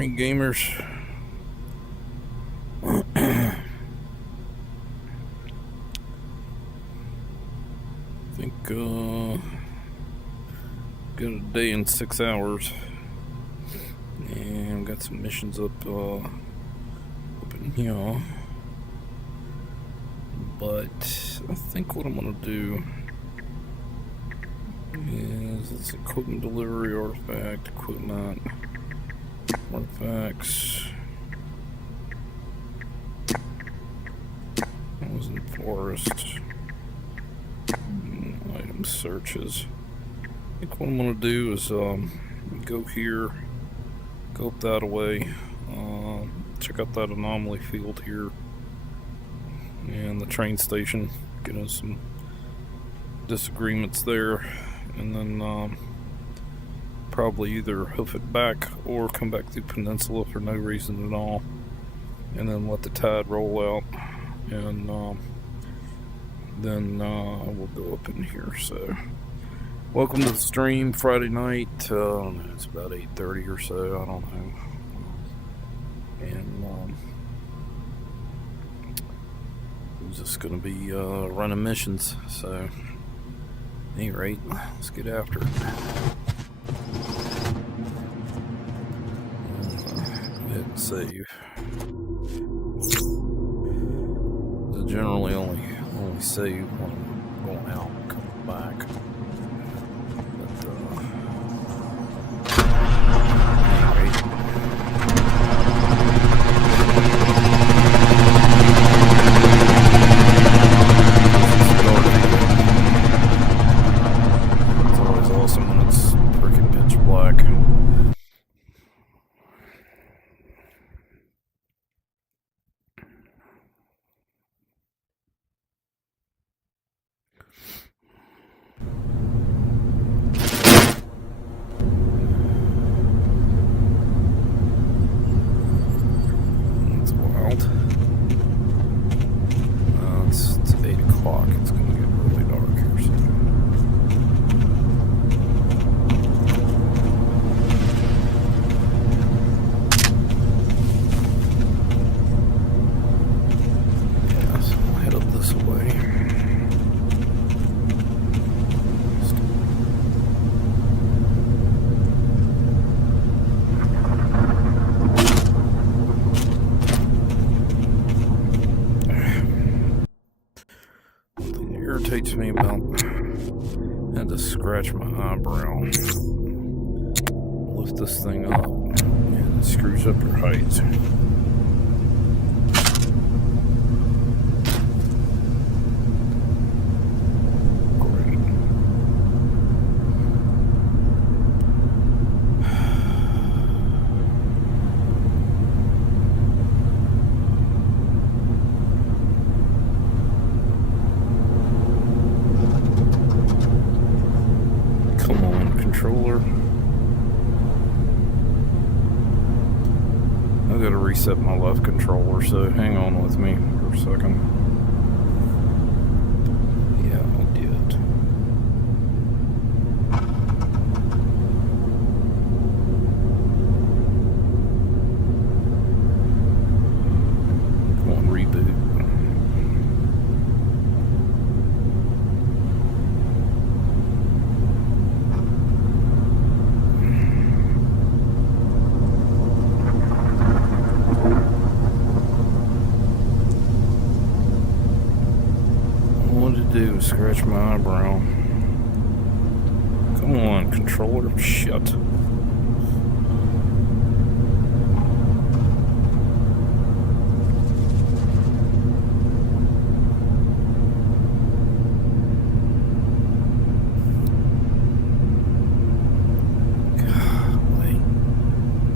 Alright, gamers. I think got a day and 6 hours, and got some missions up in here. But I think what I'm gonna do is it's equipment delivery, artifact, equipment, artifacts. I was in forest. Item searches. I think what I'm gonna do is go here, go up that way, check out that anomaly field here, and the train station. Get in some disagreements there, and then probably either hoof it back or come back through Peninsula for no reason at all, and then let the tide roll out, and then we'll go up in here. So welcome to the stream. Friday night, it's about 8:30 or so, I don't know, and I'm just gonna be running missions. So at any rate, let's get after it. Go ahead and save. I generally only save when I'm going out and coming back. It's always awesome when it's freaking pitch black. It's wild. It's 8 o'clock. It's going to get really dark here soon. Yeah, so we'll head up this way. Something that irritates me about had to scratch my eyebrow. Lift this thing up, and it screws up your height. Great. Come on, controller. I've got to reset my left controller, so hang on with me for a second. Yeah, I did. Come on, reboot. Do is scratch my eyebrow. Come on, controller. Shut. Golly.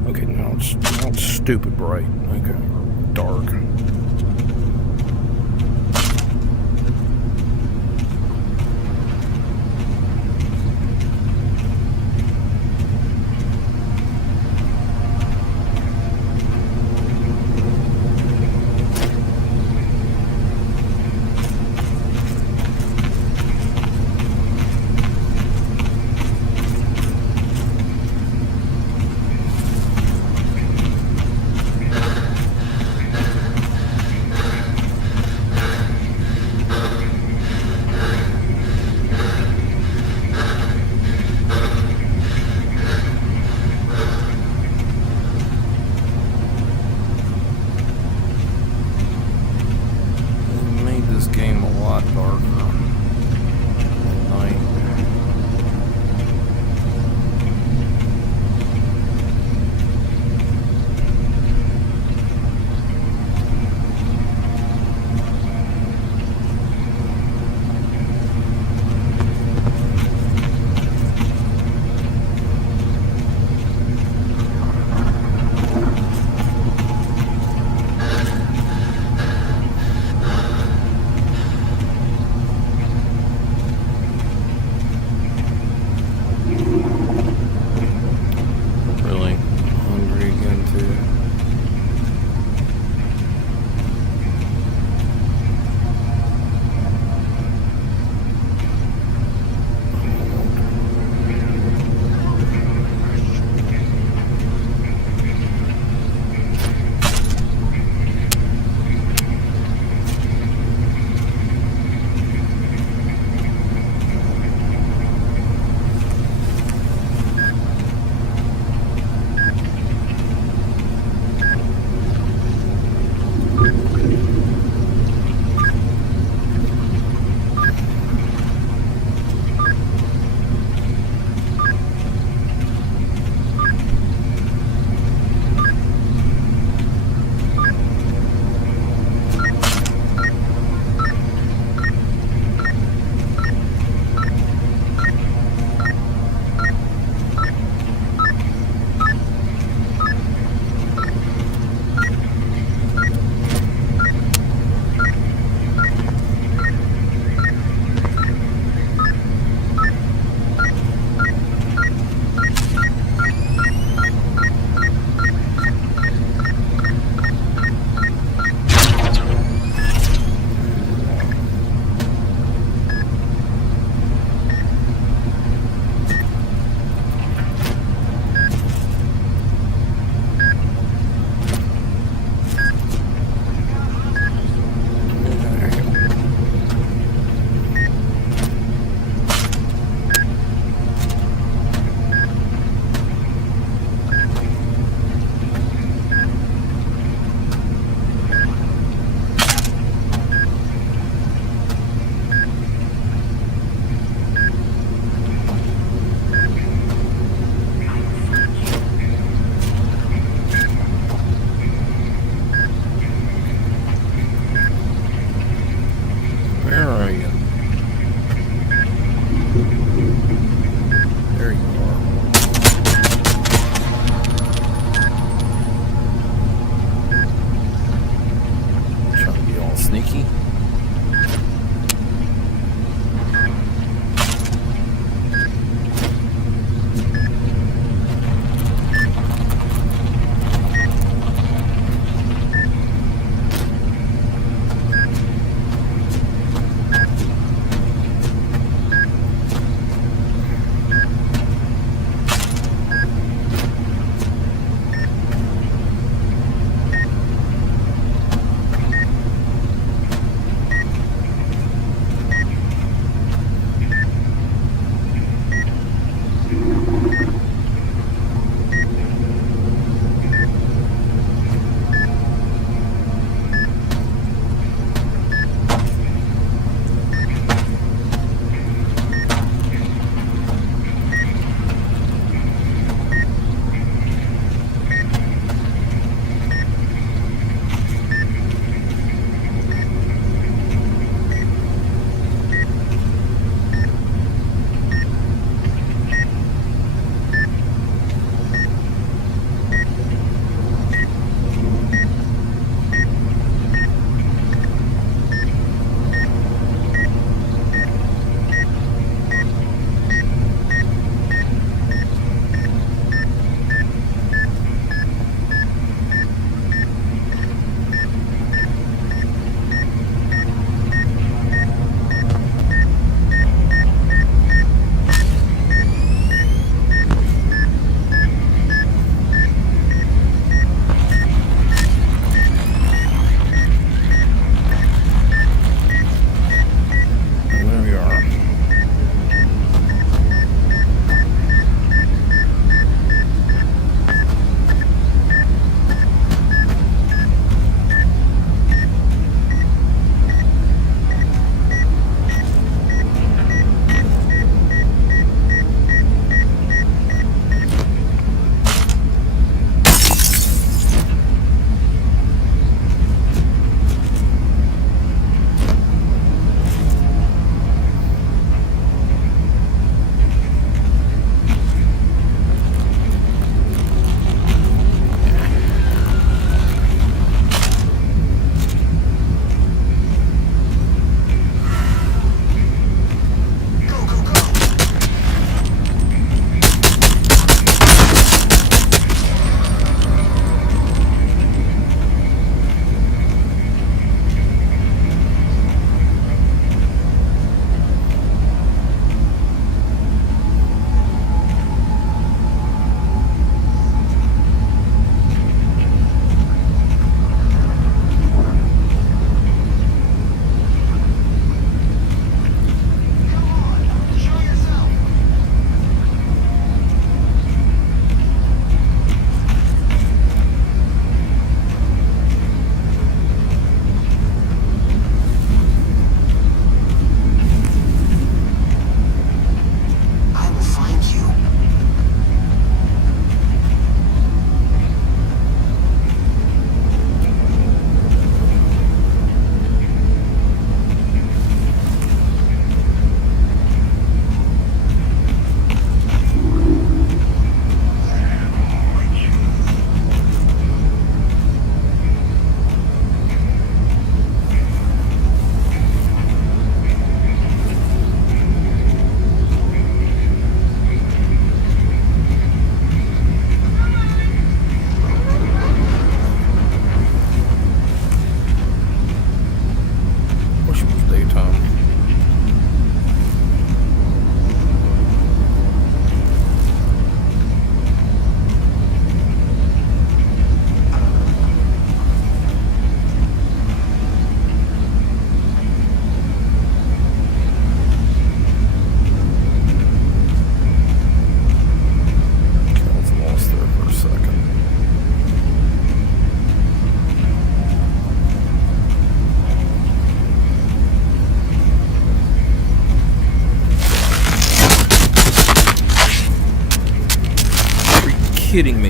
Okay, now it's stupid bright. Okay, dark. kidding me?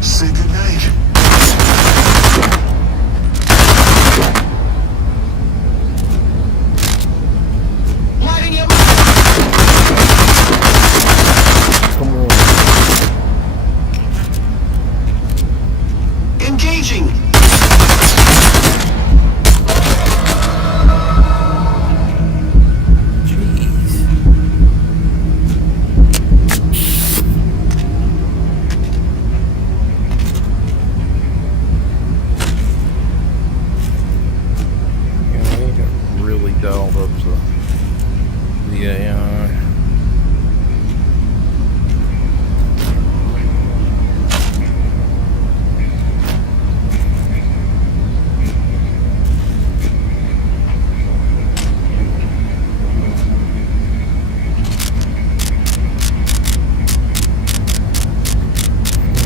Say goodnight. Lighting him up. Come on. Engaging. Jeez. Yeah, they got really dialed up the AI.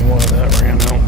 Why that ran out.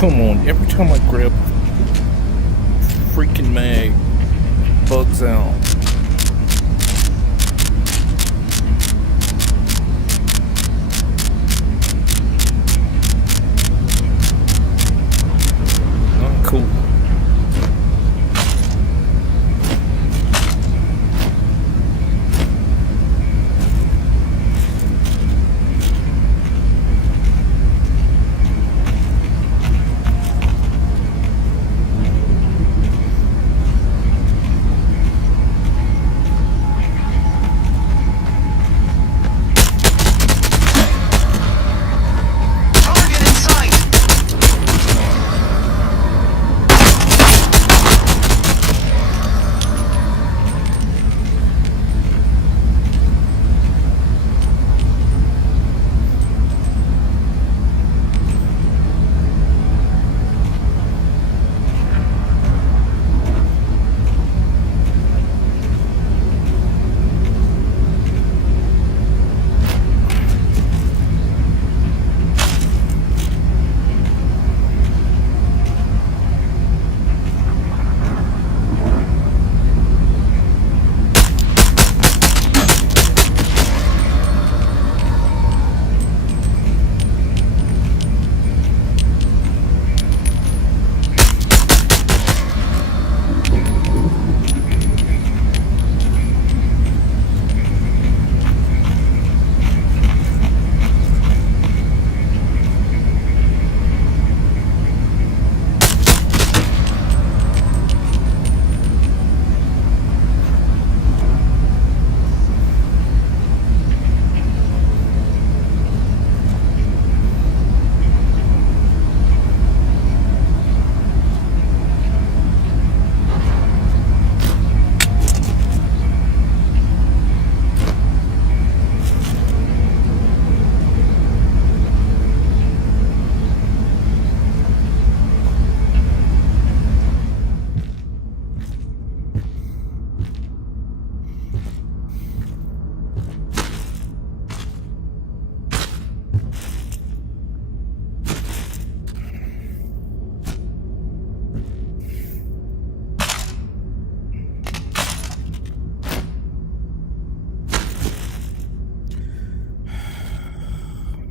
Come on, every time I grab freaking mag, bugs out. Not cool. Target in sight.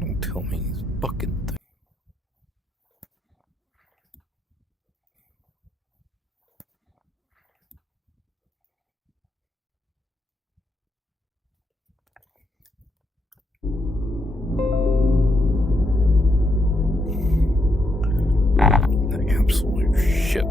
Don't tell me he's fucking thing. shit.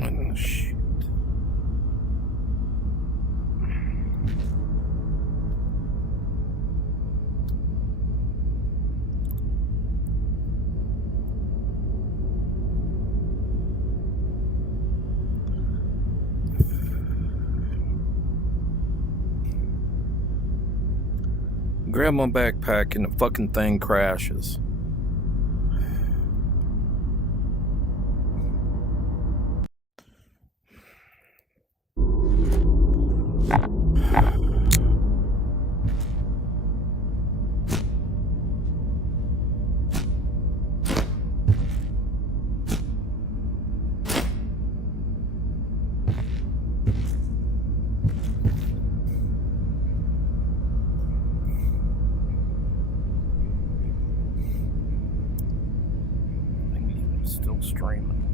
Oh, shit. Grab my backpack and the fucking thing crashes. Still streaming.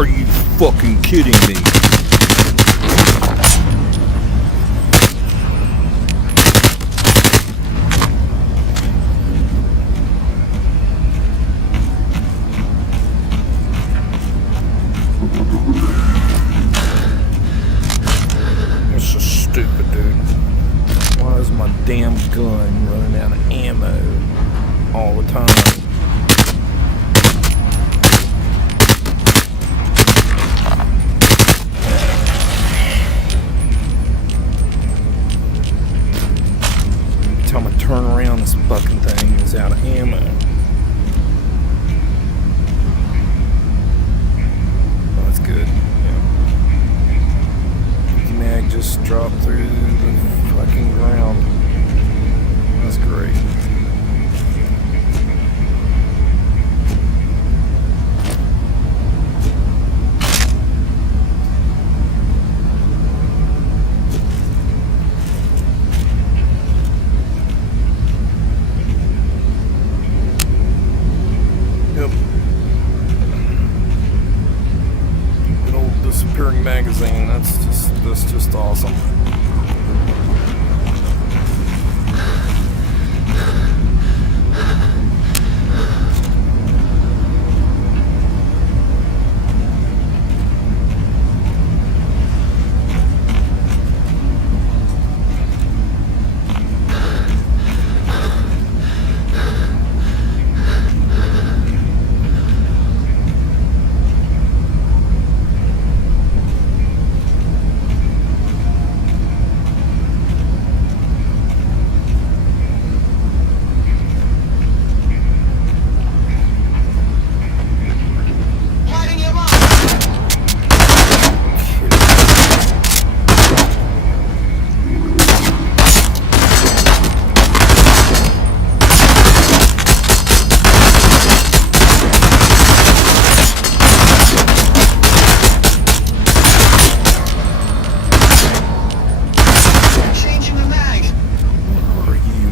Are you fucking kidding me? This is stupid, dude. Why is my damn gun running out of ammo all the time? Every time I turn around, this fucking thing is out of ammo. Oh, that's good. Yeah. Mag just dropped through the fucking ground. That's great. Yep. Good old disappearing magazine. That's just awesome. Lighting him up! Changing the mag! Where are you?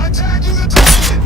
Attacking the target!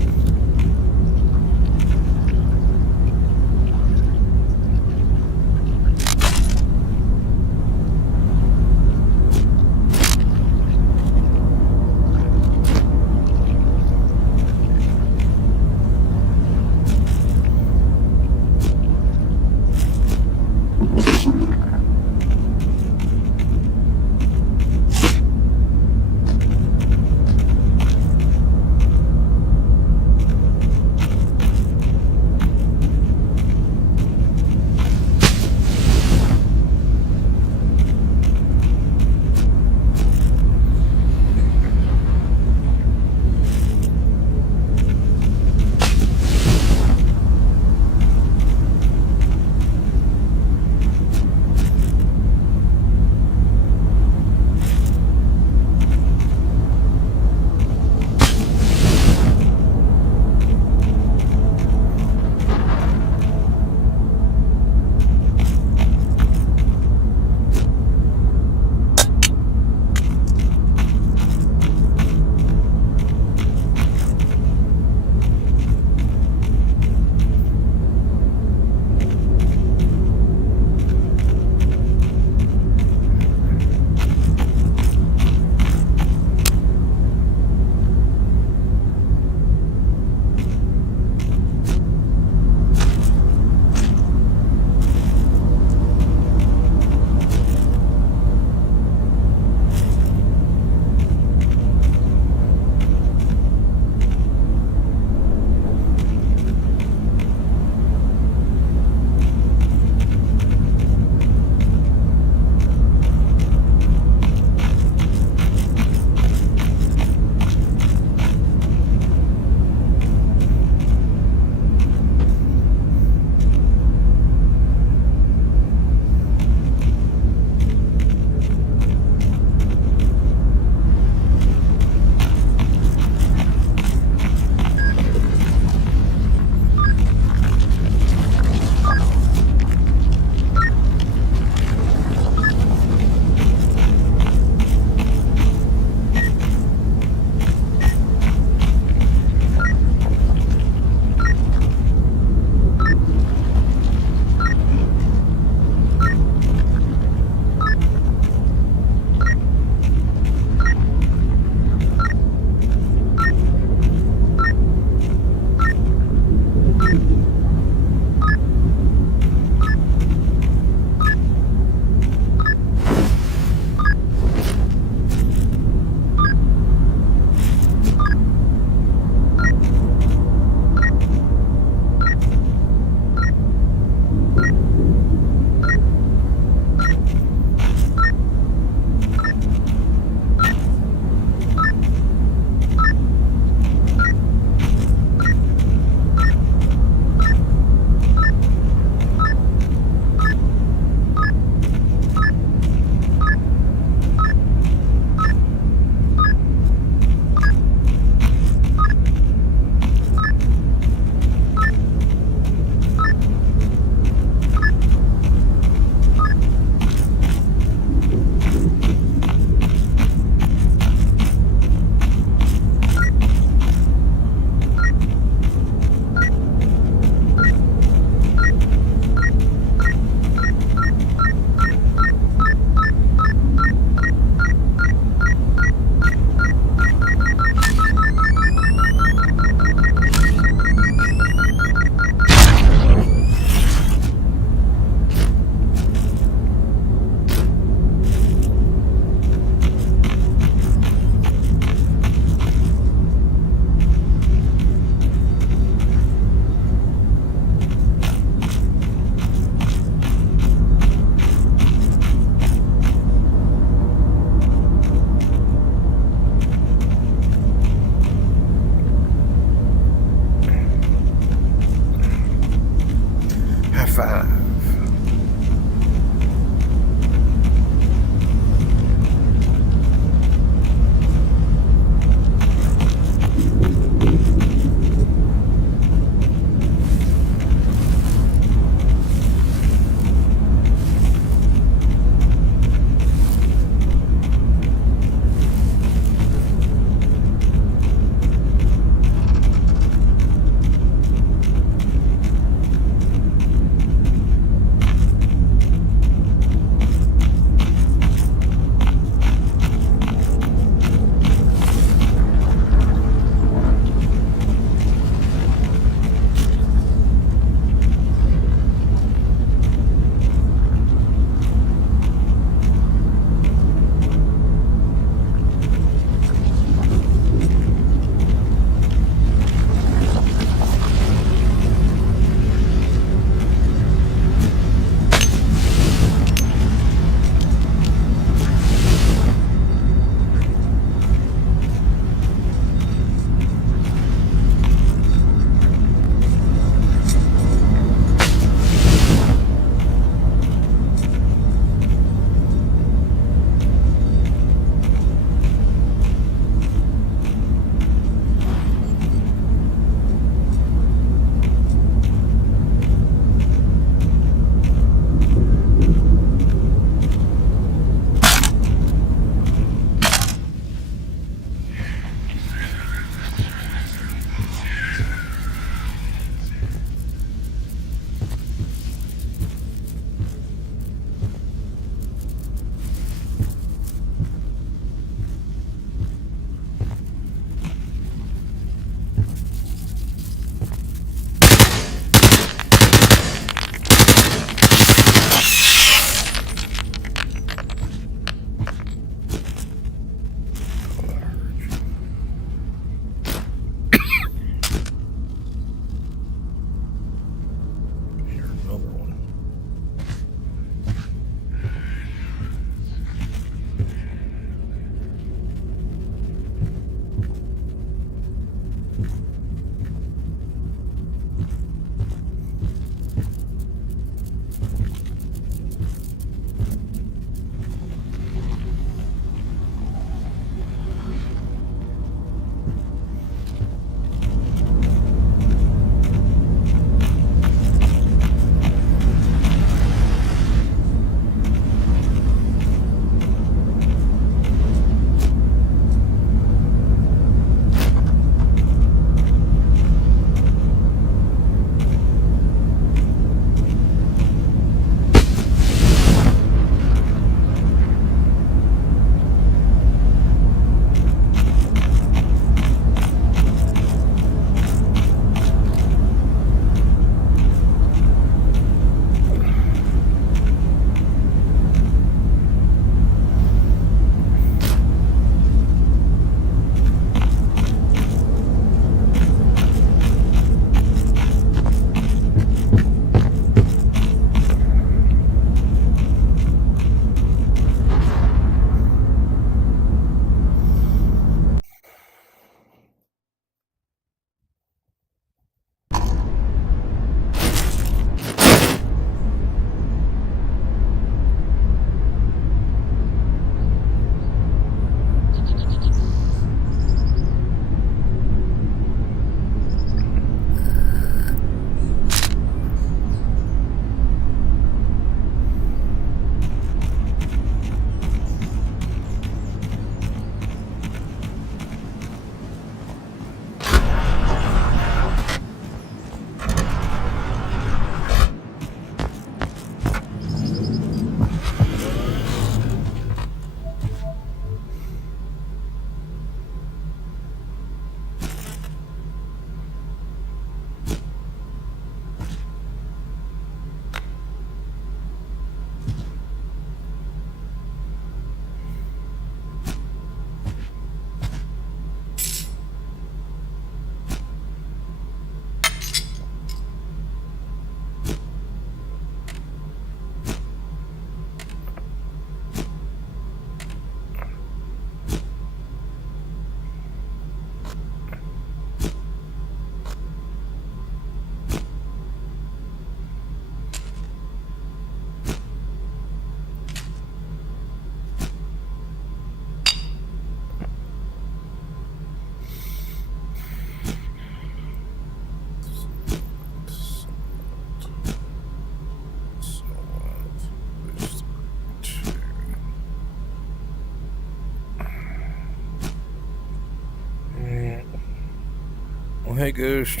hey, Ghost.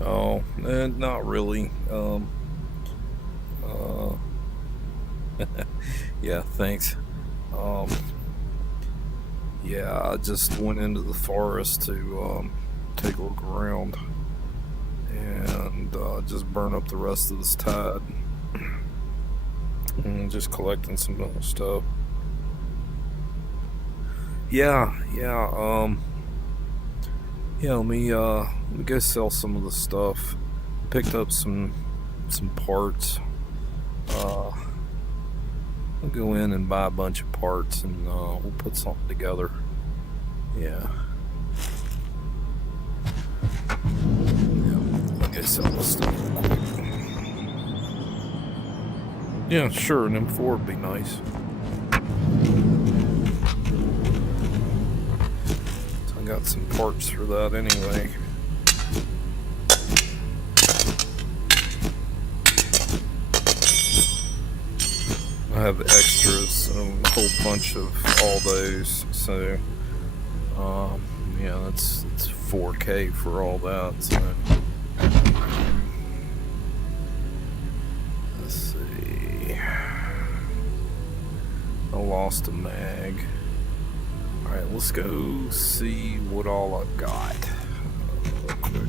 Oh, not really. Uh, yeah, thanks. Um, yeah, I just went into the forest to take a look around and just burn up the rest of this tide. And just collecting some other stuff. Yeah. Yeah, let me go sell some of the stuff. Picked up some parts. I'll go in and buy a bunch of parts and we'll put something together. Yeah. I'll go sell the stuff real quick. Yeah, sure, an M4 would be nice. So I got some parts for that anyway. I have extras, a whole bunch of all those, so yeah, that's 4K for all that. So let's see. I lost a mag. All right, let's go see what all I've got. Real quick.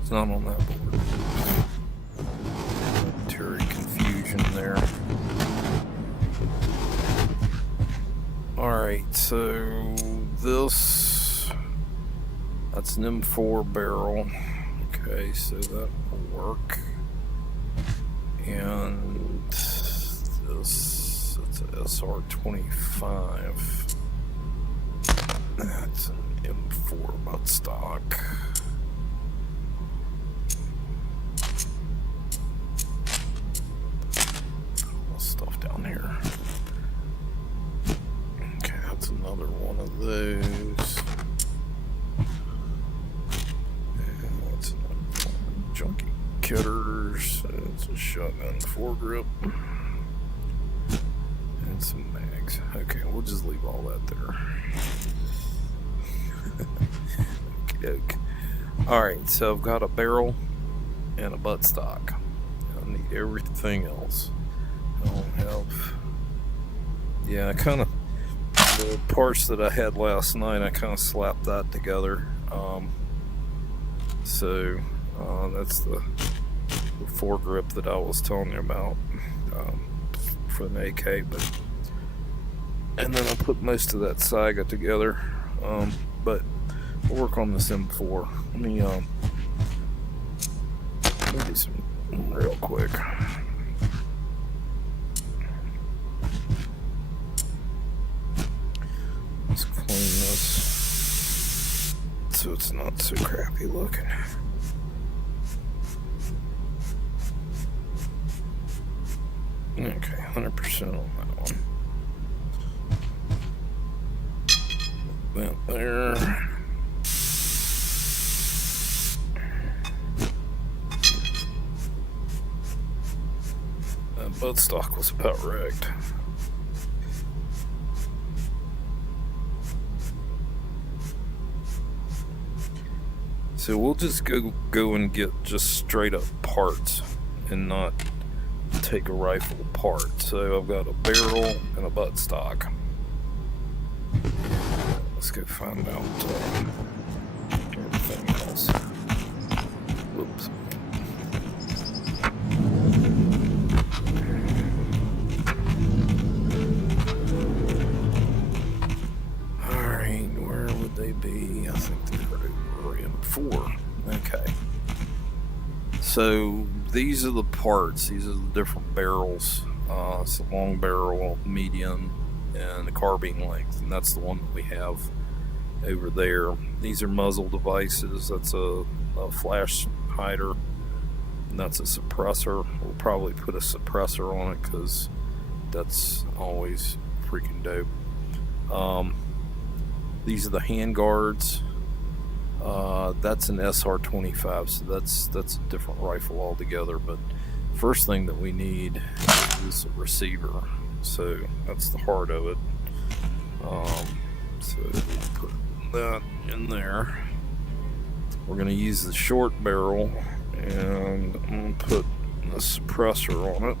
It's not on that board. Momentary confusion there. Alright, so that's an M4 barrel. Okay, so that will work. And it's an SR25. That's an M4 buttstock. Stuff down here. Okay, that's another one of those. And that's another one. Junkie cutters. It's a shotgun foregrip. And some mags. Okay, we'll just leave all that there. Okay. Alright, so I've got a barrel and a buttstock. I need everything else. I don't have. Yeah, the parts that I had last night, I kind of slapped that together. So that's the foregrip that I was telling you about for an AK. And then I put most of that Saga together. But we'll work on this M4. Let me do some real quick. Let's clean this so it's not so crappy looking. Okay, 100% on that one. That there. That buttstock was about wrecked. So we'll just go and get just straight up parts and not take a rifle apart. So I've got a barrel and a buttstock. Let's go find out everything else. Whoops. Alright, where would they be? I think they're over in 4. Okay. So these are the parts. These are the different barrels. It's a long barrel, medium, and the carbine length, and that's the one that we have over there. These are muzzle devices. That's a flash hider, and that's a suppressor. We'll probably put a suppressor on it because that's always freaking dope. These are the hand guards. That's an SR-25, so that's a different rifle altogether. But first thing that we need is a receiver, so that's the heart of it. So we'll put that in there. We're going to use the short barrel, and I'm going to put a suppressor on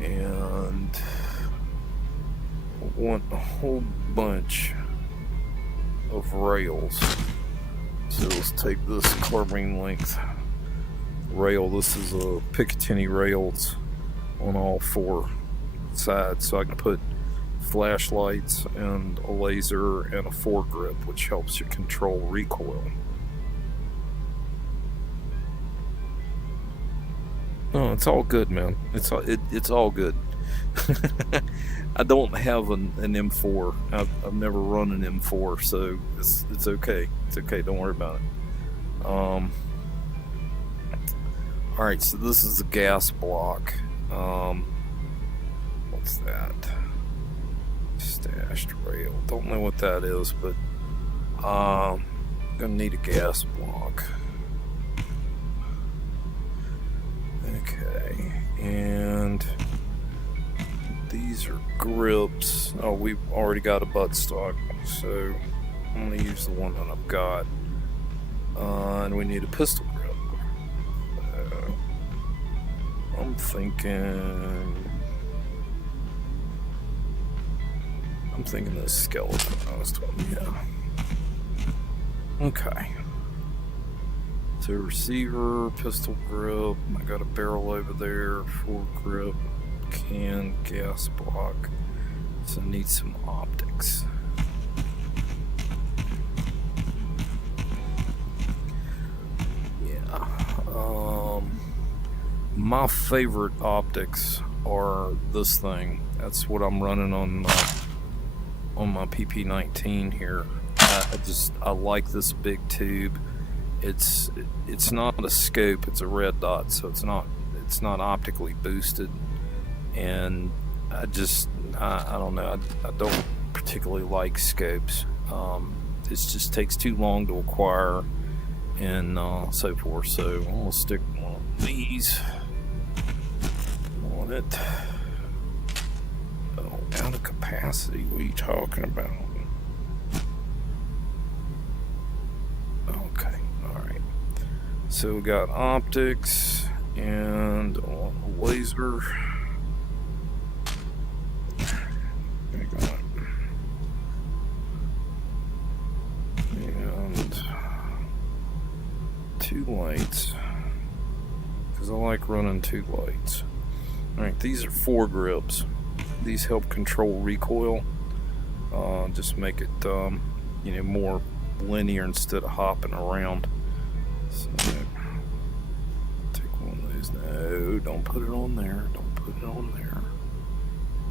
it. And I want a whole bunch of rails. So let's take this carbine length rail. This is a Picatinny rails on all four sides, so I can put flashlights and a laser and a foregrip, which helps you control recoil. Oh, it's all good, man. It's all good. I don't have an M4. I've never run an M4, so it's okay. It's okay. Don't worry about it. All right, so this is the gas block. What's that? Stashed rail. Don't know what that is, but gonna need a gas block. Okay, and these are grips. Oh, we've already got a buttstock, so I'm gonna use the one that I've got. And we need a pistol grip. I'm thinking this skeletonized one, yeah. Okay. So receiver, pistol grip, I got a barrel over there, foregrip, can, gas block. So I need some optics. Yeah. My favorite optics are this thing. That's what I'm running on my PP19 here. I like this big tube. It's not a scope, it's a red dot, so it's not optically boosted, and I don't know, I don't particularly like scopes. It just takes too long to acquire and so forth, so I'm gonna stick one of these on it. Oh, out of capacity, what are you talking about? Okay. So we got optics and a laser. We got and two lights, because I like running two lights. Alright, these are foregrips. These help control recoil. Just make it more linear instead of hopping around. So, take one of those. No, don't put it on there. Don't put it on there.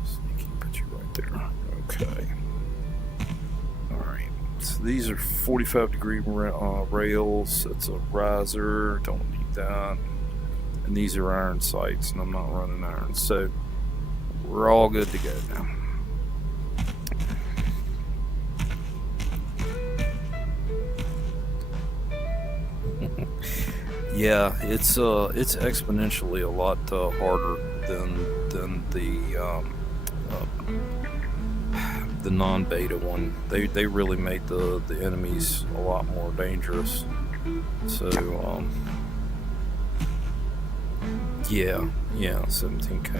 Sneaky, put you right there. Okay. Alright. So these are 45-degree rails. It's a riser. Don't need that. And these are iron sights, and I'm not running iron. So we're all good to go now. Yeah, it's exponentially a lot harder than the non-beta one. They really made the enemies a lot more dangerous. So yeah, 17K.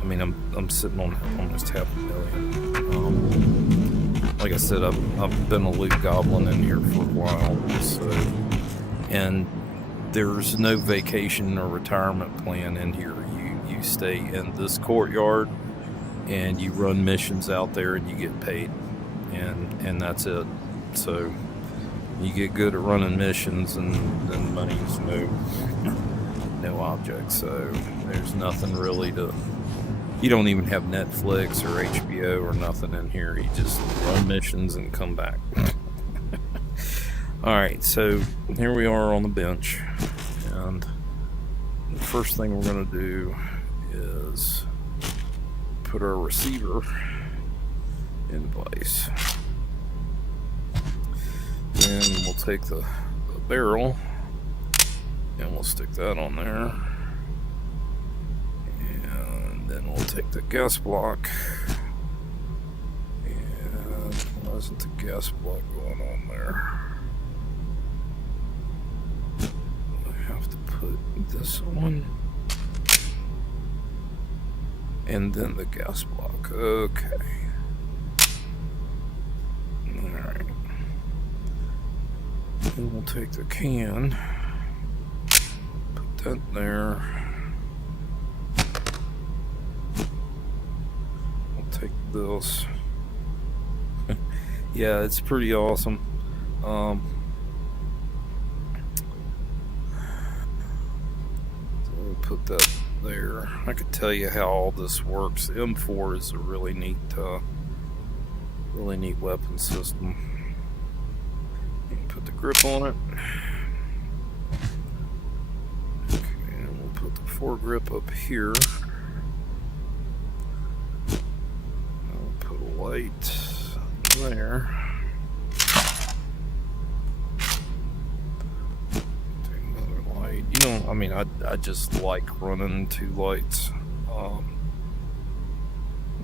I mean, I'm sitting on almost $500,000. Like I said, I've been a loot goblin in here for a while, so, and there's no vacation or retirement plan in here. You stay in this courtyard and you run missions out there and you get paid, and that's it. So you get good at running missions, and then money's no object. So there's nothing really to. You don't even have Netflix or HBO or nothing in here. You just run missions and come back. Alright, so here we are on the bench, and the first thing we're going to do is put our receiver in place. And we'll take the barrel and we'll stick that on there. And then we'll take the gas block. And why isn't the gas block going on there? I have to put this on. And then the gas block. Okay. Alright. Then we'll take the can. Put that there. We'll take this. Yeah, it's pretty awesome. So we'll put that there. I could tell you how all this works. The M4 is a really neat weapon system. You can put the grip on it. Okay, and we'll put the foregrip up here. I'll put a light there. Take another light. You know, I mean, I just like running two lights. I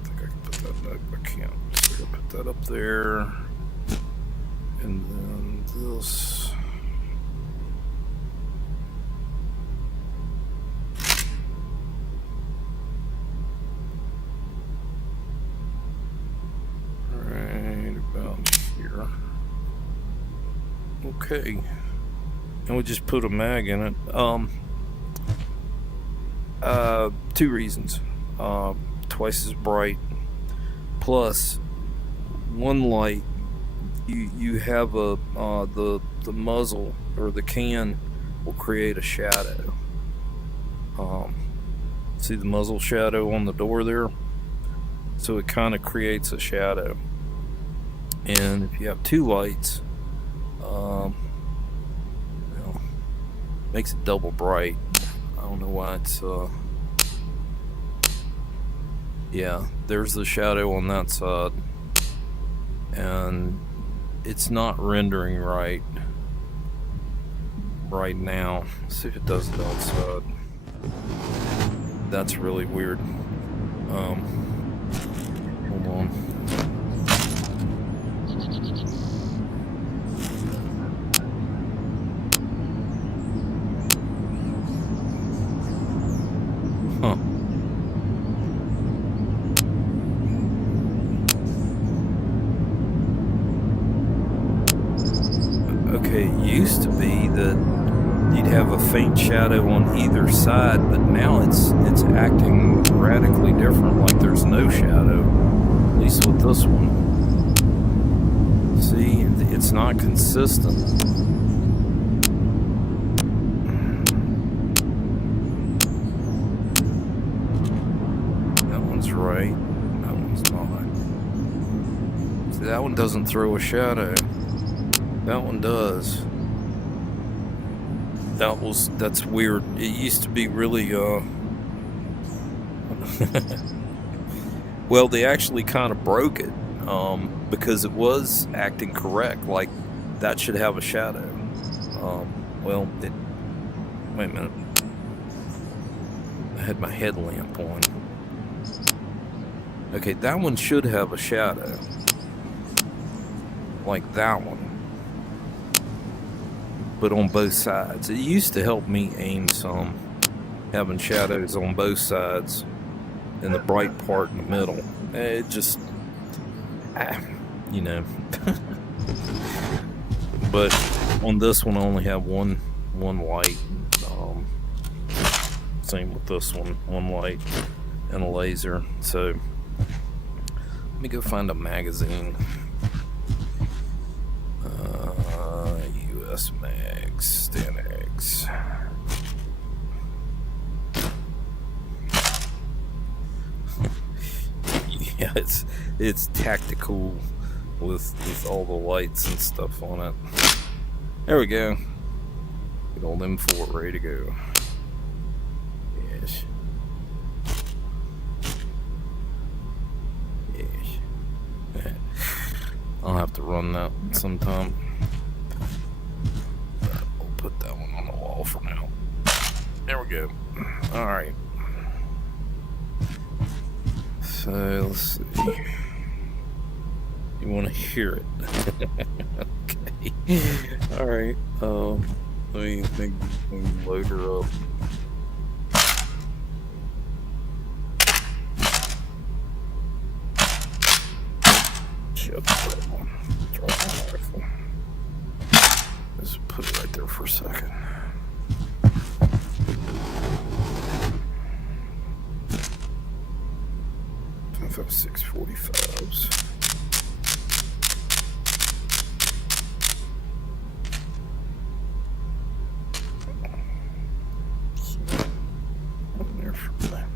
think I can put that up. I can't. So I'll put that up there. And then this. Right about here. Okay. And we just put a mag in it. Two reasons. Twice as bright. Plus, one light. You have the muzzle or the can will create a shadow. See the muzzle shadow on the door there? So it kind of creates a shadow. And if you have two lights, well, makes it double bright. I don't know why it's yeah, there's the shadow on that side, and it's not rendering right now. Let's see if it does it outside. That's really weird. Hold on. Huh. Okay, it used to be that you'd have a faint shadow on either side, but now it's acting radically different, like there's no shadow, at least with this one. See, it's not consistent. That one's right, that one's not. See, that one doesn't throw a shadow. That one does. That's weird. It used to be really well, they actually kind of broke it because it was acting correct, like that should have a shadow. Well, wait a minute, I had my headlamp on. Okay, that one should have a shadow, like that one, but on both sides. It used to help me aim some, having shadows on both sides and the bright part in the middle. It just, you know. But on this one I only have one light. Same with this one light and a laser. So let me go find a magazine. US Mags, Stanex. Yeah, it's tactical with all the lights and stuff on it. There we go. Good old M4 ready to go. Yes. Yes. I'll have to run that sometime. put that one on the wall for now. There we go. Alright. So, let's see. You want to hear it? Okay. Alright. Let me load her up. Shut that one. Drop my rifle. Just put it right there for a second. If I have 645s. There for a minute.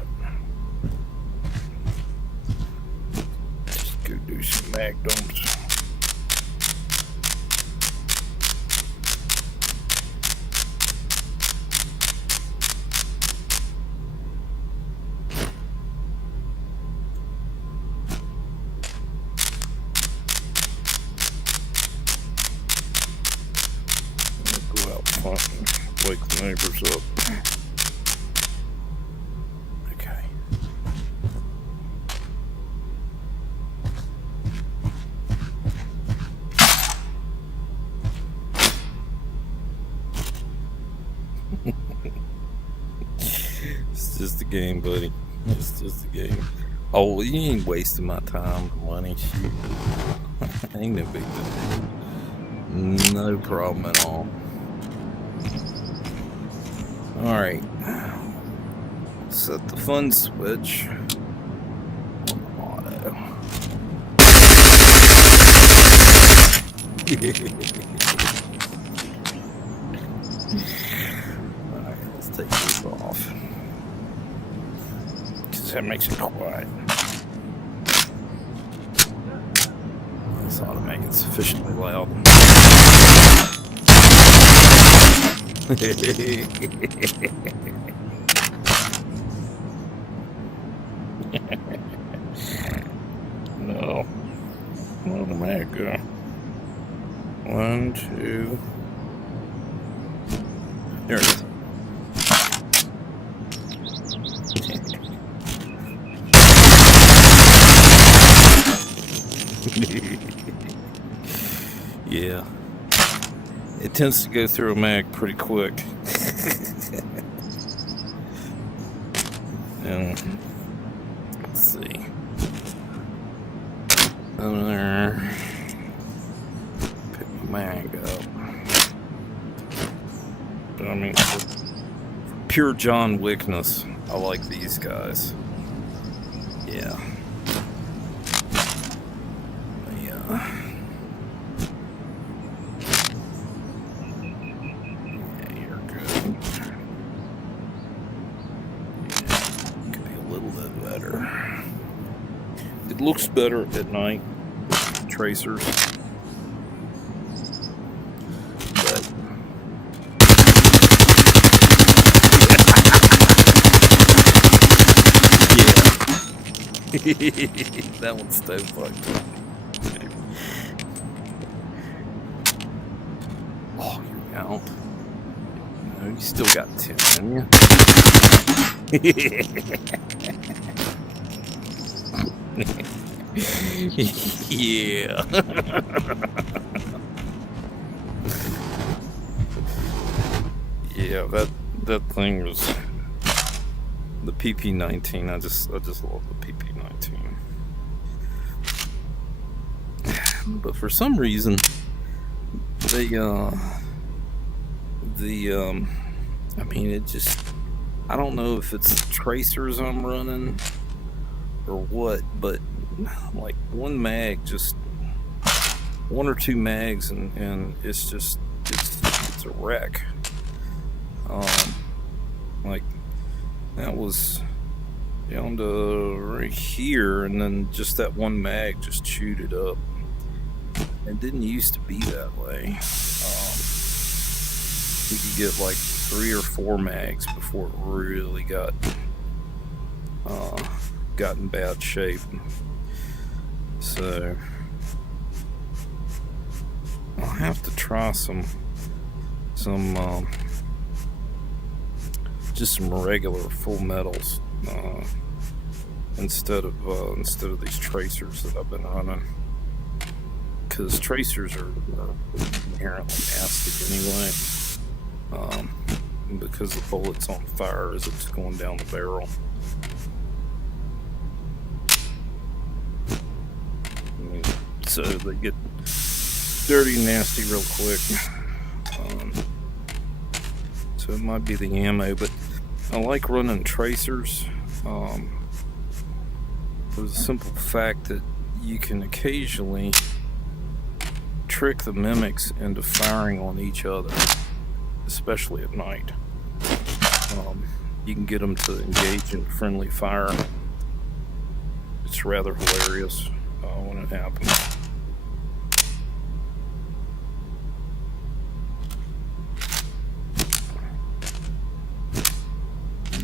Just go do some mag dumps. Go out front and wake the neighbors up. Okay. It's just a game, buddy. It's just a game. Oh, you ain't wasting my time or money. Shoot. Ain't no big deal. No problem at all. Alright. Set the fun switch on auto. Alright, let's take this off. Because that makes it quiet. This ought to make it sufficiently loud. No. Where the mag go? 1, 2. There it is. Yeah. It tends to go through a mag pretty quick. And let's see. Over there. Pick my mag up. But I mean, for pure John Wickness, I like these guys. Yeah. It looks better at night with tracers, but yeah, that one's so fucked up. Oh, you're out. No, you still got 10, haven't you? Yeah. Yeah, that thing was the PP-19. I just love the PP-19. But for some reason, I mean, it just, I don't know if it's the tracers I'm running or what, but like one or two mags and it's just it's a wreck. Like that was down to right here, and then just that one mag just chewed it up. It didn't used to be that way. You could get like 3 or 4 mags before it really got in bad shape. So I'll have to try some some just some regular full metals instead of these tracers that I've been running, because tracers are inherently nasty anyway, because the bullet's on fire as it's going down the barrel. So they get dirty and nasty real quick. So it might be the ammo, but I like running tracers for the simple fact that you can occasionally trick the mimics into firing on each other, especially at night. You can get them to engage in friendly fire. It's rather hilarious when it happens.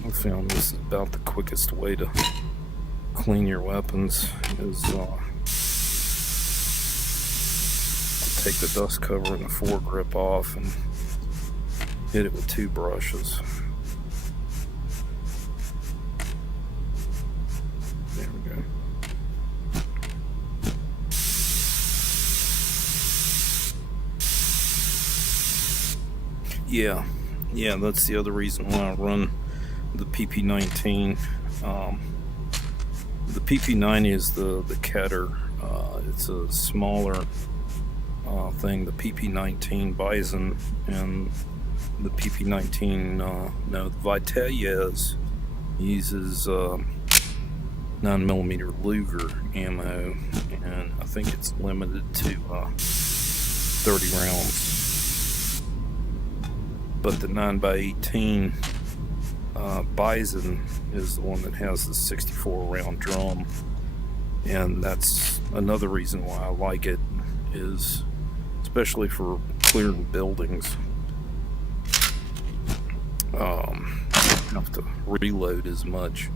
I found this is about the quickest way to clean your weapons is to take the dust cover and the foregrip off and hit it with 2 brushes. There we go. Yeah, that's the other reason why I run the PP19. The PP90 is the Keter. It's a smaller thing. The PP19 Bison and the PP19, the Vitelez uses 9mm Luger ammo, and I think it's limited to 30 rounds. But the 9x18 Bison is the one that has the 64 round drum, and that's another reason why I like it, is especially for clearing buildings. You don't have to reload as much,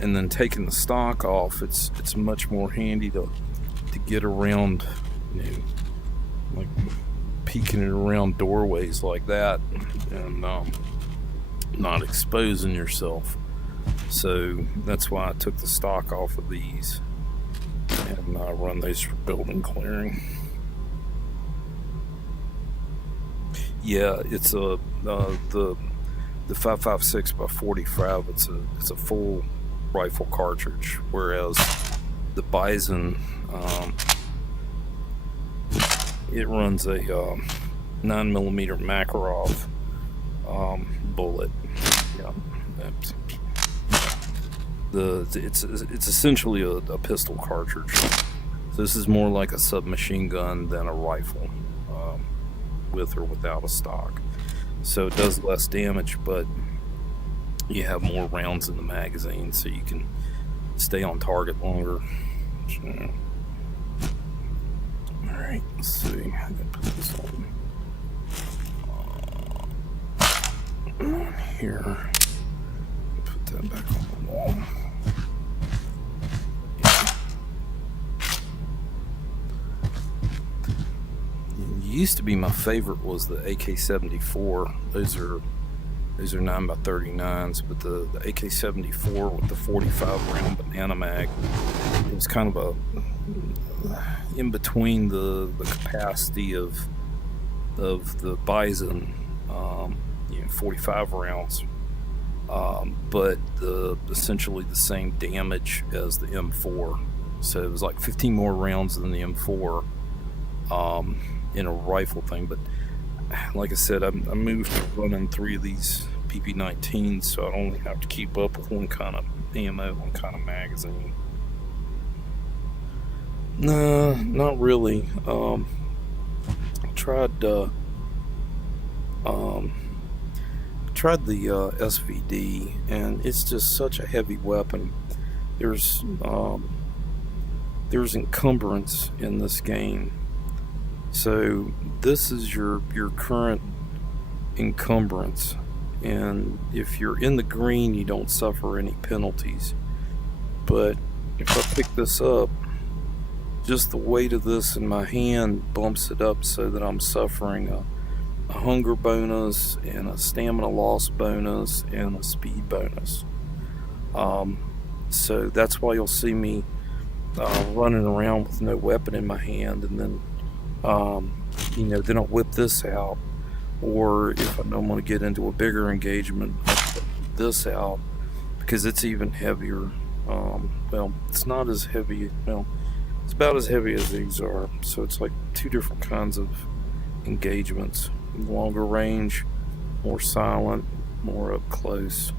and then taking the stock off, it's much more handy to get around, like peeking it around doorways like that, and not exposing yourself. So that's why I took the stock off of these and run these for building clearing. Yeah, it's the 5.56 by 45. It's a full rifle cartridge, whereas the Bison it runs a 9mm Makarov bullet. Yeah, it's essentially a pistol cartridge. This is more like a submachine gun than a rifle, with or without a stock. So it does less damage, but you have more rounds in the magazine, so you can stay on target longer. So, alright, let's see. I can put this on here. Put that back on the wall. Used to be my favorite was the AK-74. Those are 9x39s, but the AK-74 with the 45 round banana mag, it was kind of a in between the capacity of the Bison, 45 rounds, but essentially the same damage as the M4. So it was like 15 more rounds than the M4 in a rifle thing. But like I said, I moved to running 3 of these PP19s, so I only have to keep up with one kind of ammo, one kind of magazine. No, not really. Tried the SVD, and it's just such a heavy weapon. There's encumbrance in this game. So this is your current encumbrance, and if you're in the green, you don't suffer any penalties. But if I pick this up, just the weight of this in my hand bumps it up so that I'm suffering a hunger bonus, and a stamina loss bonus, and a speed bonus. So that's why you'll see me running around with no weapon in my hand, and then then I'll whip this out. Or if I don't want to get into a bigger engagement, I'll put this out because it's even heavier. Well, it's not as heavy. Well, it's about as heavy as these are. So it's like two different kinds of engagements: longer range, more silent, more up close.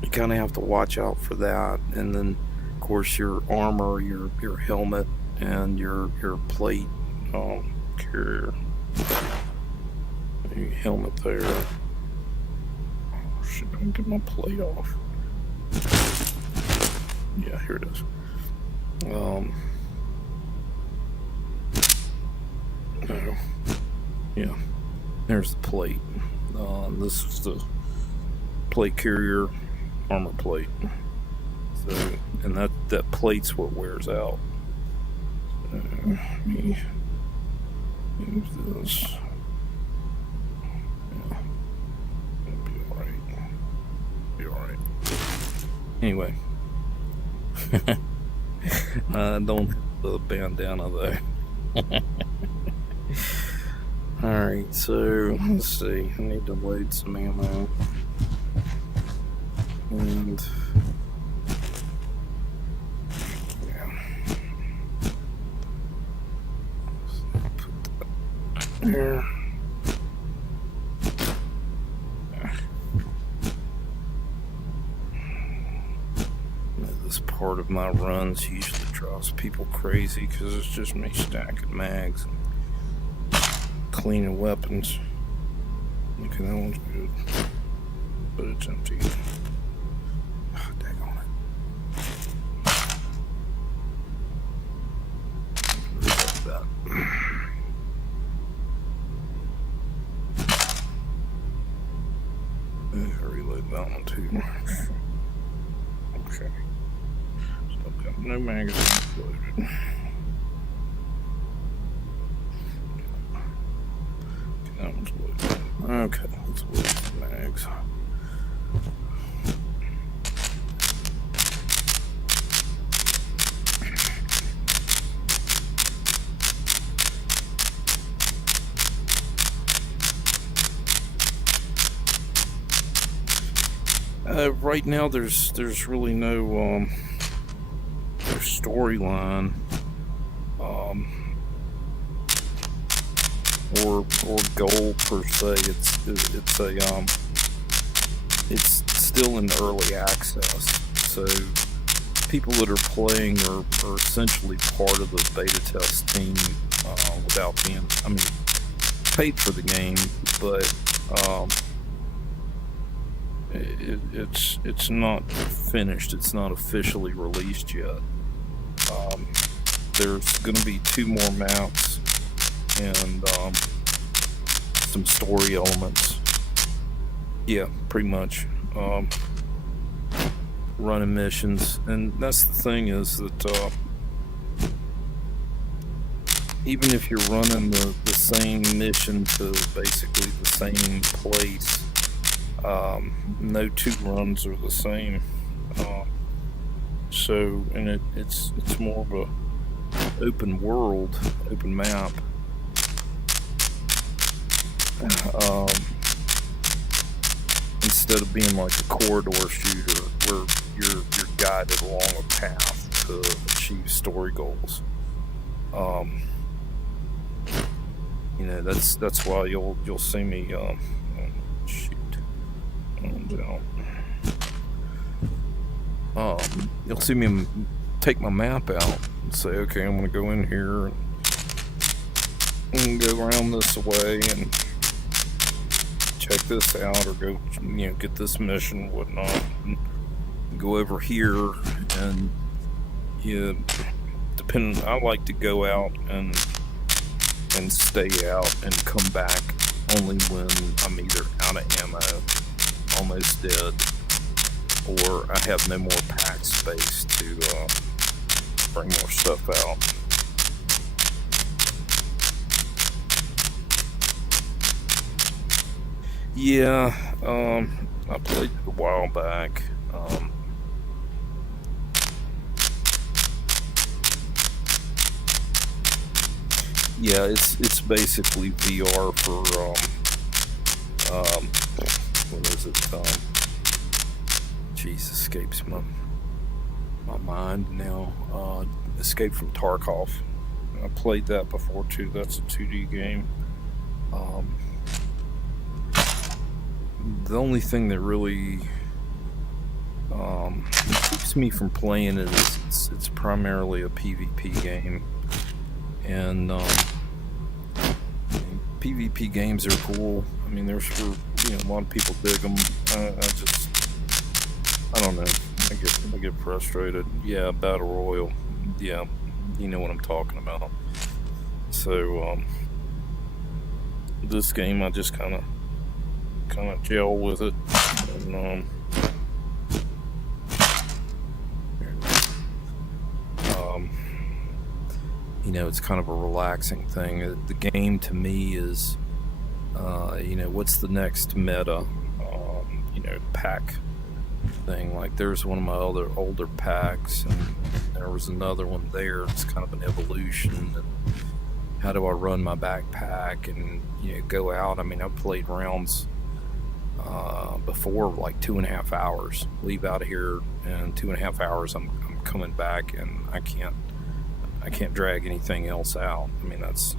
You kind of have to watch out for that. And then, of course, your armor, your helmet, and your plate carrier. Your helmet there. Oh shit! I can get my plate off. Yeah, here it is. Oh, yeah. There's the plate. This is the plate carrier, armor plate. So, and that plate's what wears out. Let me use this. Yeah, it'll be alright. Be alright. Anyway, I don't have the bandana though. Alright, so let's see. I need to load some ammo. And yeah. Put that there. This part of my runs usually drives people crazy because it's just me stacking mags and cleaning weapons. Okay, that one's good, but it's empty. Oh, daggone it. Reload that. Reload that one too. Okay. Still got no magazines loaded. That one's loaded. Okay, let's load the mags. Right now, there's really no storyline or goal per se. It's still in early access, so people that are playing are essentially part of the beta test team without being, paid for the game, but it's not finished. It's not officially released yet. There's going to be 2 more maps and some story elements. Yeah, pretty much. Running missions, and that's the thing is that even if you're running the same mission to basically the same place, no 2 runs are the same. So, and it's more of a open world, open map. Instead of being like a corridor shooter where you're guided along a path to achieve story goals. That's why you'll see me you'll see me take my map out and say, okay, I'm gonna go in here and go around this way and check this out, or go, get this mission, whatnot, and go over here. And depending, I like to go out and stay out and come back only when I'm either out of ammo, almost dead, or I have no more pack space to bring more stuff out. Yeah, I played it a while back. Yeah, it's basically VR for what is it? Jeez, escapes my mind now. Escape from Tarkov. I played that before too. That's a 2D game. The only thing that really keeps me from playing it is it's primarily a PvP game, and PvP games are cool. I mean, there's for a lot of people dig them. I don't know. I get frustrated. Yeah, battle royal. Yeah, you know what I'm talking about. So this game, I just kind of gel with it. And, it's kind of a relaxing thing. The game to me is, what's the next meta, pack thing. Like there's one of my other older packs, and there was another one there. It's kind of an evolution. And how do I run my backpack and go out? I mean, I've played rounds before, like 2.5 hours. Leave out of here, and 2.5 hours I'm coming back, and I can't drag anything else out. I mean, that's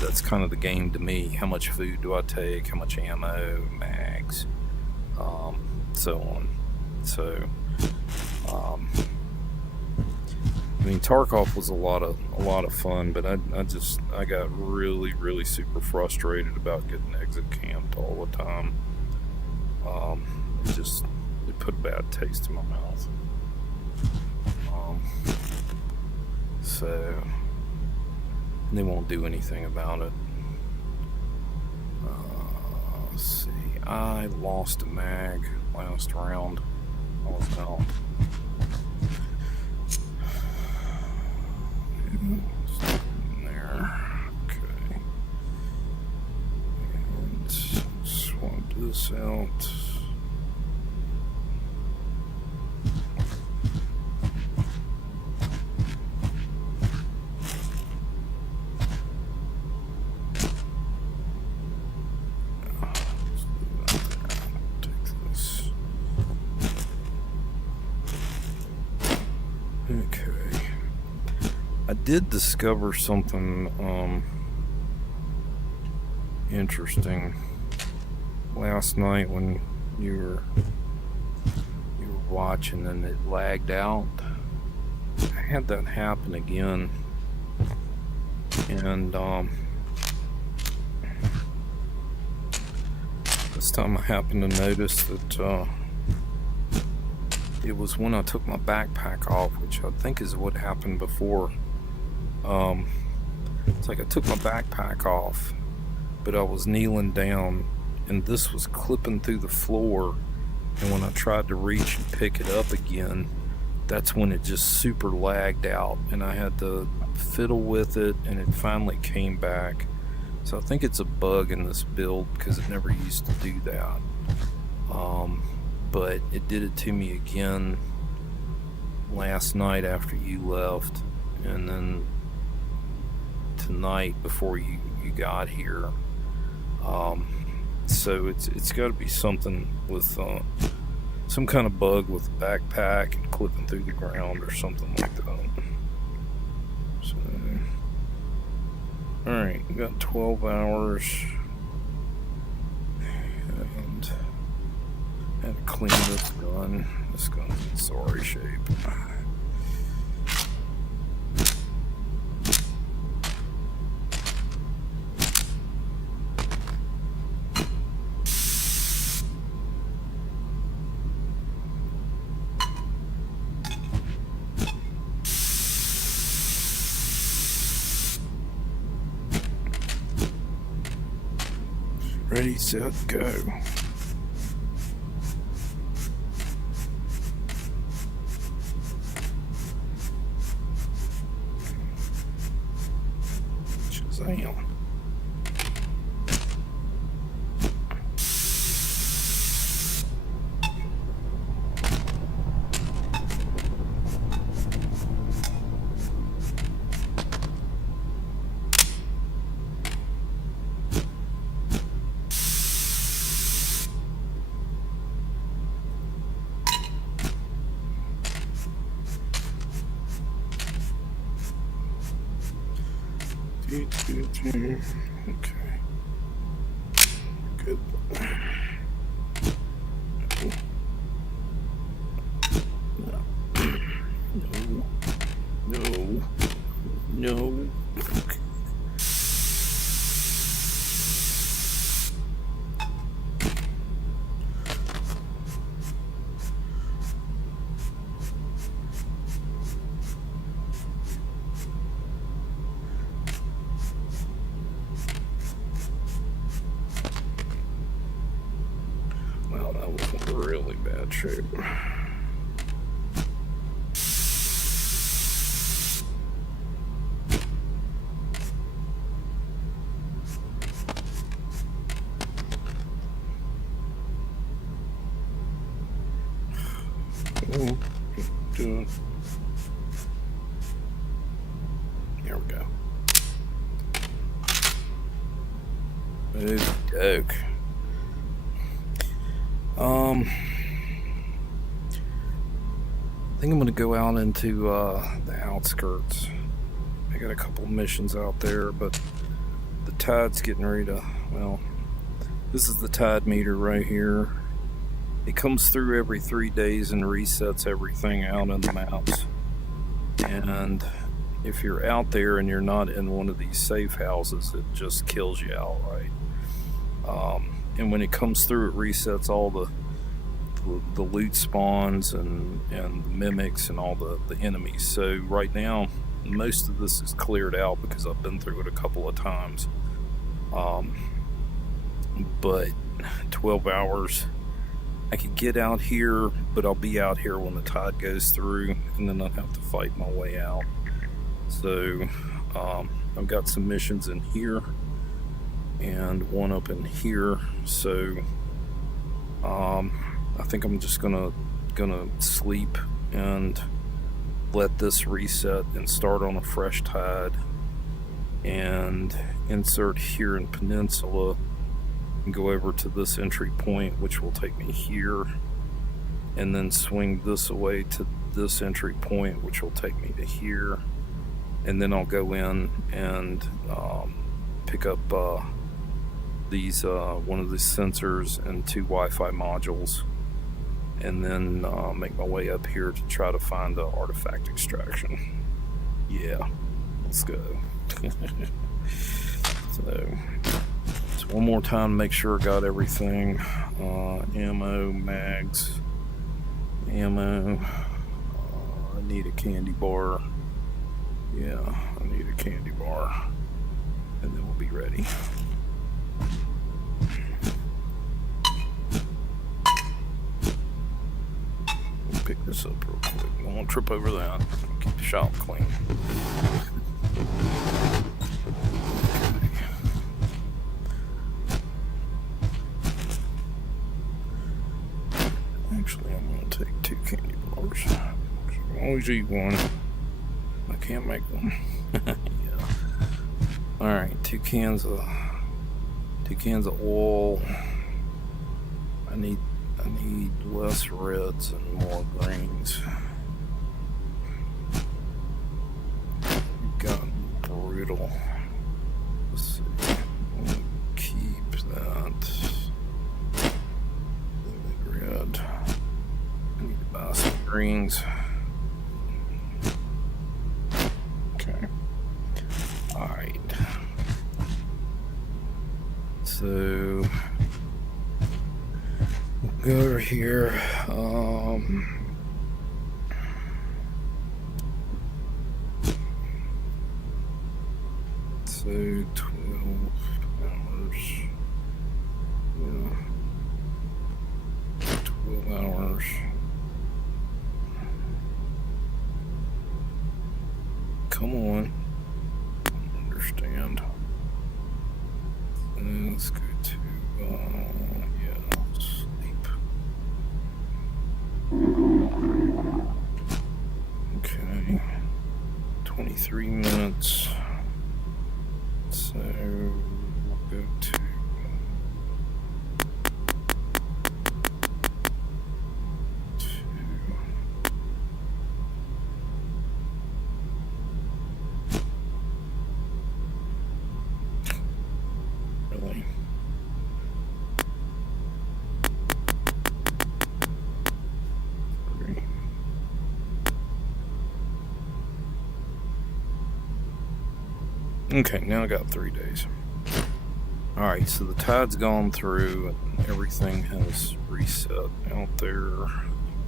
that's kind of the game to me. How much food do I take? How much ammo, mags, so on. So I mean, Tarkov was a lot of fun, but I got really super frustrated about getting exit camped all the time. It put a bad taste in my mouth. So they won't do anything about it. Let's see. I lost a mag last round. I was out. There. Okay. And swap this out. Okay. I did discover something interesting last night when you were watching and it lagged out. I had that happen again, and this time I happened to notice that it was when I took my backpack off, which I think is what happened before. It's like I took my backpack off, but I was kneeling down, and this was clipping through the floor, and when I tried to reach and pick it up again, that's when it just super lagged out, and I had to fiddle with it, and it finally came back. So I think it's a bug in this build, because it never used to do that. But it did it to me again last night after you left, and then tonight before you got here. So it's got to be something with some kind of bug with the backpack and clipping through the ground or something like that. So, alright, we got 12 hours, and I had to clean this gun. This gun's in sorry shape. Ready, set, go. Which is Damn. Okay. Good. No. No. Okay. Wow, that was in really bad shape. Oh, good. Here we go. Okie I think I'm gonna go out into the outskirts. I got a couple missions out there, but the tide's getting ready to, well, this is the tide meter right here. It comes through every 3 days and resets everything out in the maps. And if you're out there and you're not in one of these safe houses, it just kills you outright. And when it comes through, it resets all the loot spawns and the mimics and all the enemies. So right now, most of this is cleared out because I've been through it a couple of times. But 12 hours, I could get out here, but I'll be out here when the tide goes through, and then I'll have to fight my way out. So I've got some missions in here and one up in here. So I think I'm just gonna sleep and let this reset and start on a fresh tide and insert here in Peninsula and go over to this entry point, which will take me here, and then swing this away to this entry point, which will take me to here, and then I'll go in and pick up these one of these sensors and 2 Wi-Fi modules, and then make my way up here to try to find the artifact extraction. Yeah, let's go. So one more time, make sure I got everything. Ammo, mags, ammo. I need a candy bar. Yeah, I need a candy bar, and then we'll be ready. Pick this up real quick. I won't trip over that. Keep the shop clean. Actually, I'm going to take 2 candy bars. I can always eat one. I can't make one. Yeah. Alright, 2 cans of oil. I need less reds and more greens. Gotten brutal. Let's see. I'll keep that. Red. I need to buy some greens. Okay. Alright. So go over here. So 12 hours. Yeah. 12 hours. Come on. Understand. Let's go to, yeah, sleep. Okay. 23 minutes. So, we'll go to... Really? Three. Okay, now I got 3 days. Alright, so the tide's gone through and everything has reset out there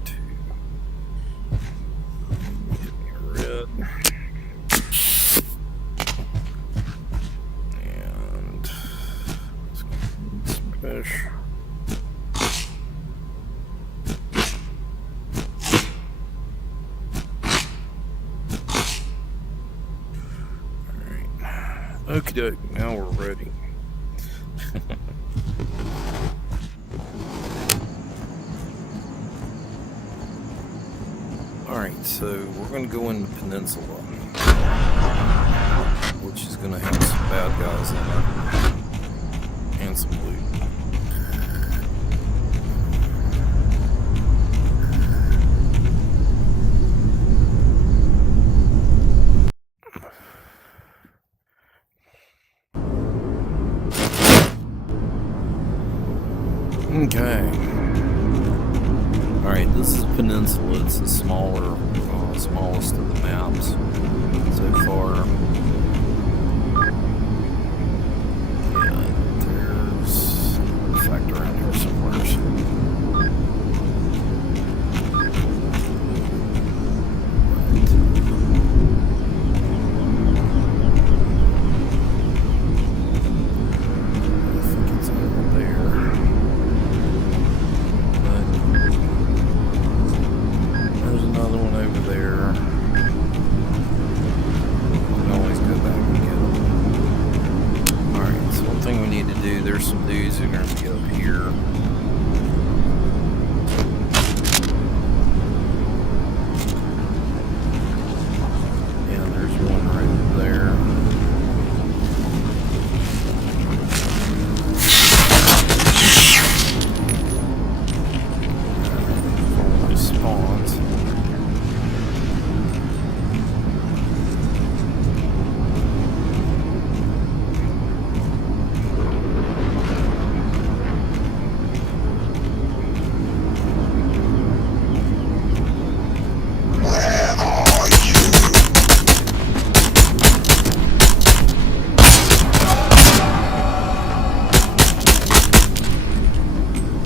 to red. And fish. Alright. Okie doke, now we're ready. Alright, so we're going to go into Peninsula, which is going to have some bad guys in it, and some loot. Okay. Alright, this is Peninsula. It's the smallest of the maps so far. Yeah, there's a fact around here somewhere. I think it's over there. There's another one over there. We can always go back and get them. Alright, so one thing we need to do, there's some dudes that are going to be up here. Yeah, there's one right there. Spawns.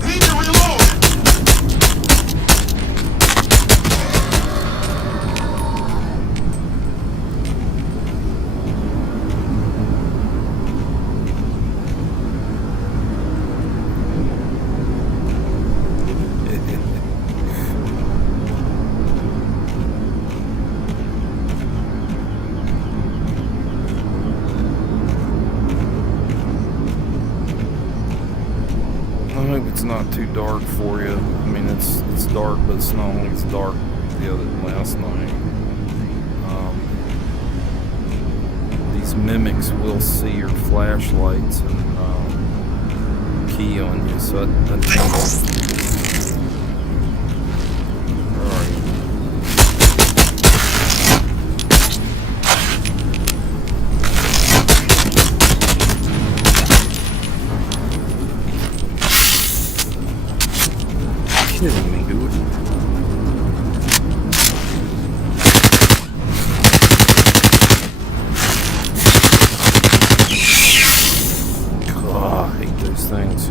Need to reload! I hope it's not too dark for you. I mean, it's dark, but it's not like it's dark the other last night. These mimics will see your flashlights and key on you, so that's kidding me, dude. God, I hate those things.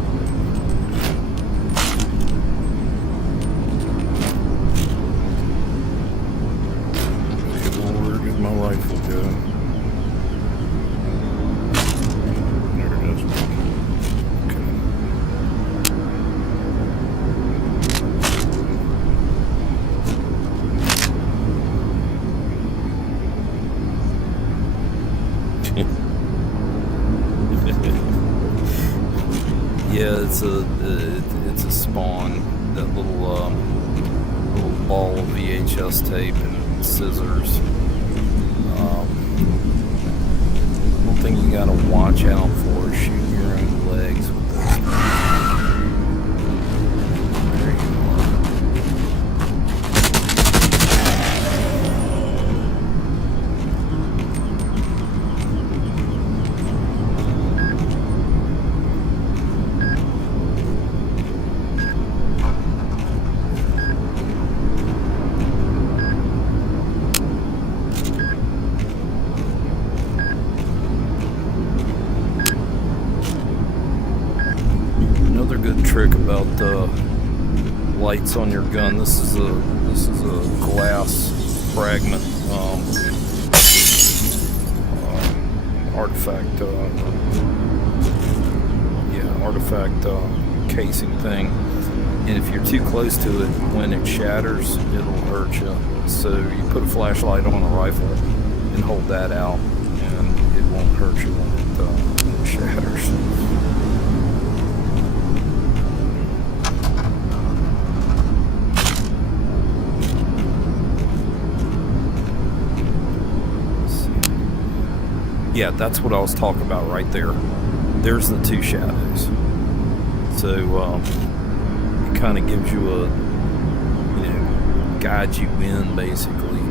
Okay, well, where did my rifle go? There it is. Okay. Yeah, it's a spawn. That little ball of VHS tape and scissors. One thing you gotta watch out for is shooting your own legs with those. There you are. Another good trick about lights on your gun. This is a glass fragment artifact. Artifact casing thing. And if you're too close to it, when it shatters, it'll hurt you. So you put a flashlight on a rifle and hold that out, and it won't hurt you when it shatters. Yeah, that's what I was talking about right there. There's the two shadows. So it kind of gives you a, guides you in basically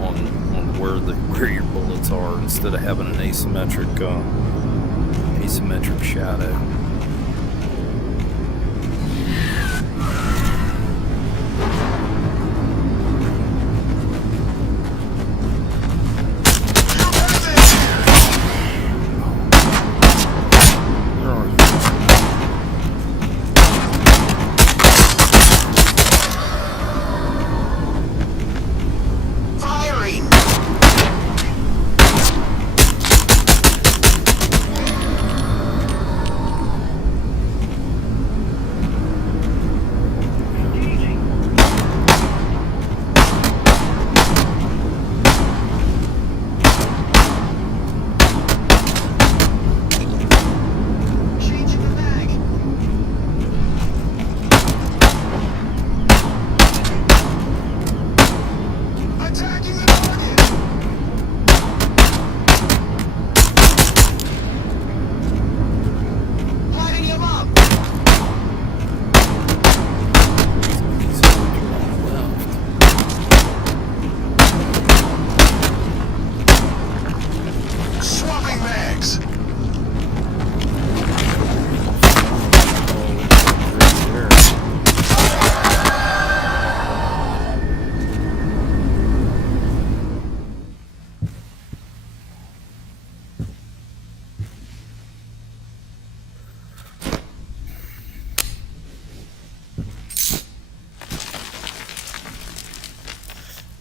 on where your bullets are instead of having an asymmetric shadow.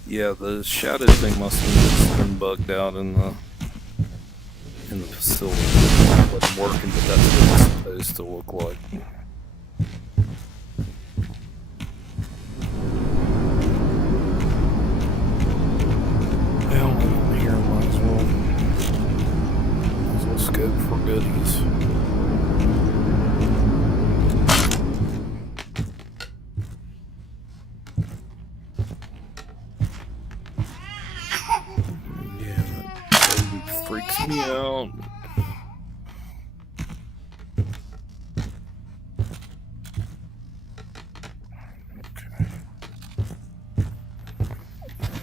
Yeah, the shadow thing must have been bugged out in the facility. It wasn't working, but that's what it's supposed to look like. Well, here might as well scope for goodies. Freaks me out. Okay.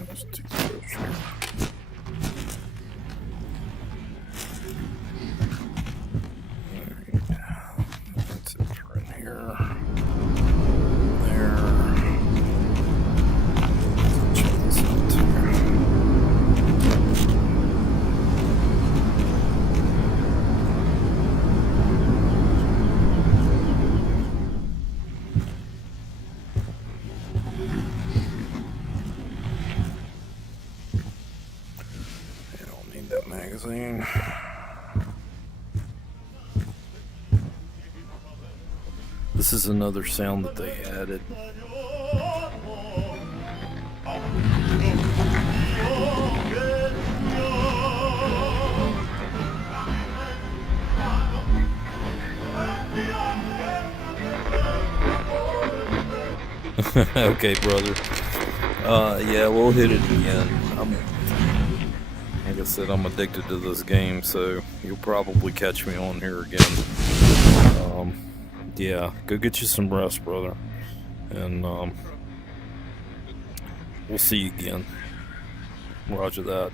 Let's do this here. Alright. That's it for in here. There. Check this out here. That magazine. This is another sound that they added. Okay, brother. Yeah, we'll hit it again. Like I said, I'm addicted to this game, so you'll probably catch me on here again. Yeah, go get you some rest, brother, and we'll see you again. Roger that.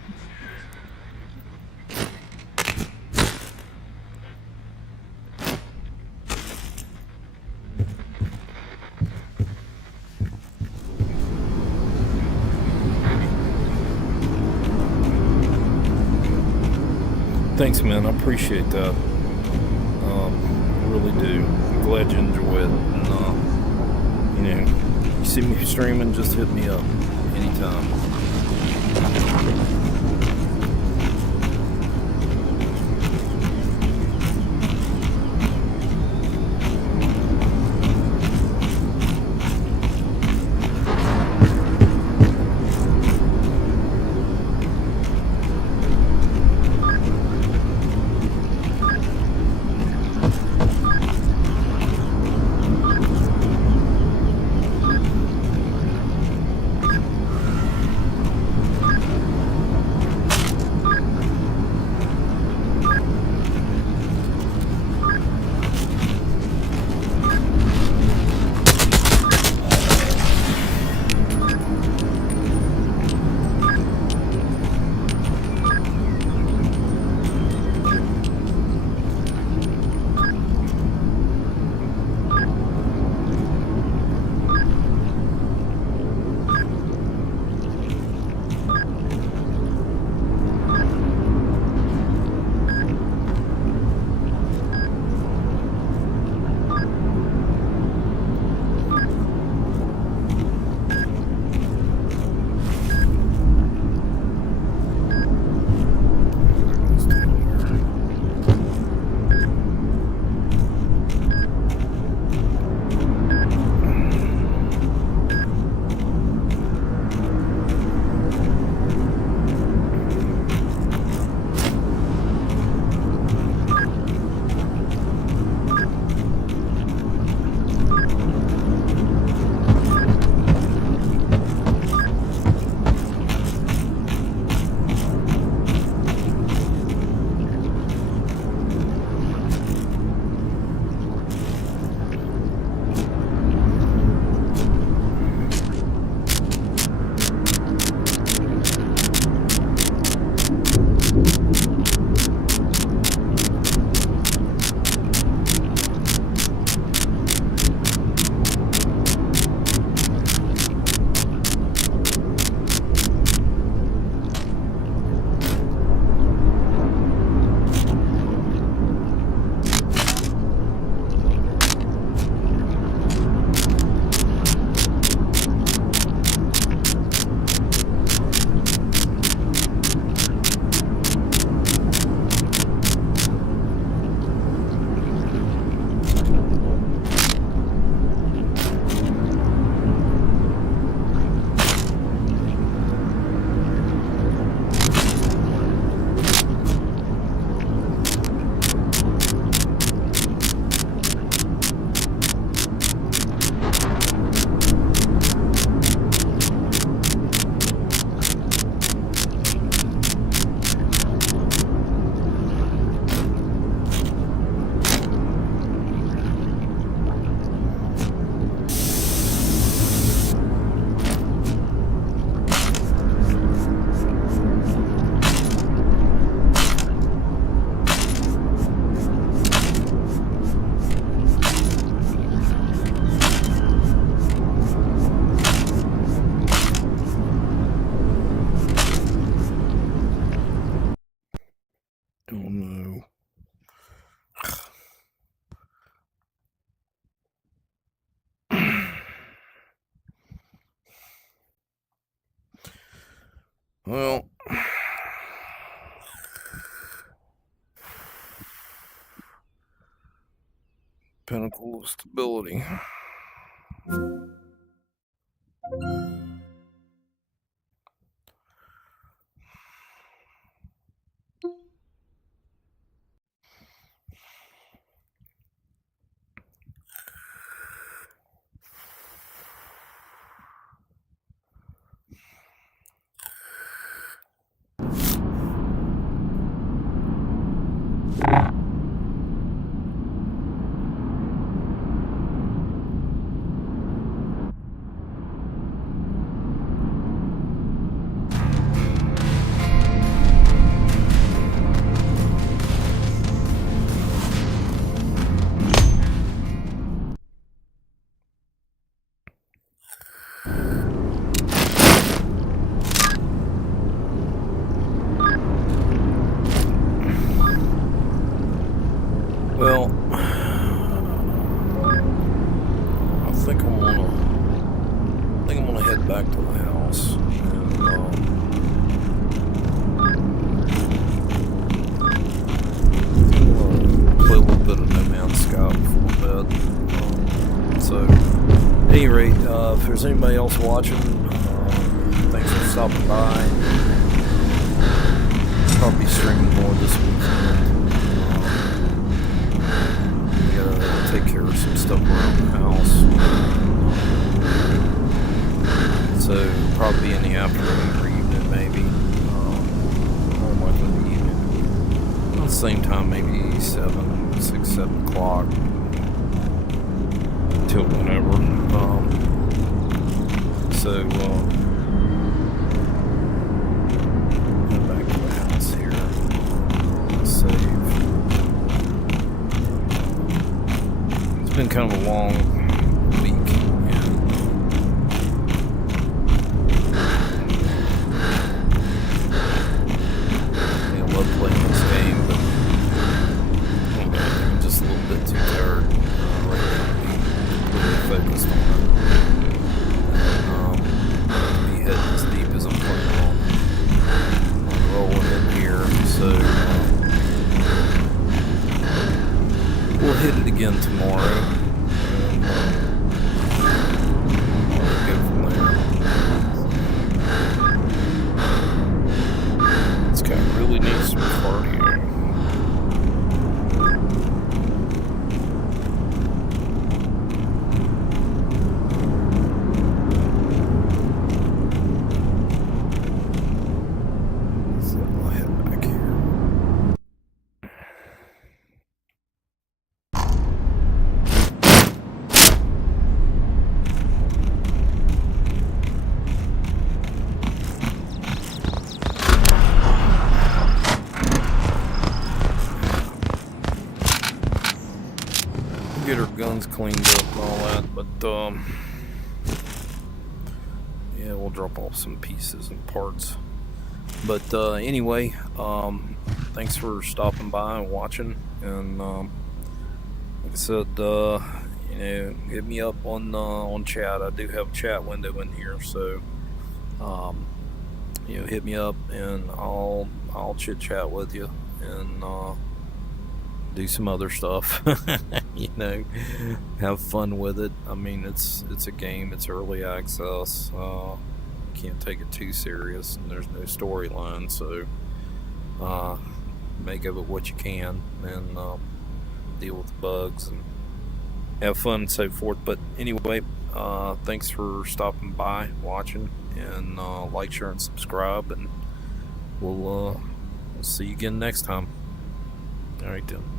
Thanks, man. I appreciate that. I really do. I'm glad you enjoy it. And, you see me streaming, just hit me up anytime. Oh no. Well, pinnacle of stability. there's anybody else watching, thanks for stopping by. Probably streaming more this weekend. Gotta take care of some stuff around the house. So probably in the afternoon or evening, maybe. More likely the evening. At the same time, maybe 7 o'clock. Till whenever. Head back to the house here. Save. It's been kind of a long week. I love playing this game, but I'm just a little bit too tired right now to be really focused on it. Be heading as deep as I'm planning on rolling in here, so we'll hit it again tomorrow. And go from there. This guy really needs some cardio. Get her guns cleaned up and all that, but yeah, we'll drop off some pieces and parts. But anyway, thanks for stopping by and watching, and like I said, hit me up on chat. I do have a chat window in here, so hit me up and I'll chit chat with you and do some other stuff. Have fun with it. I mean, it's a game, it's early access, can't take it too serious, and there's no storyline, so make of it what you can, and deal with the bugs and have fun and so forth. But anyway, thanks for stopping by, watching, and like, share, and subscribe, and we'll see you again next time. Alright then.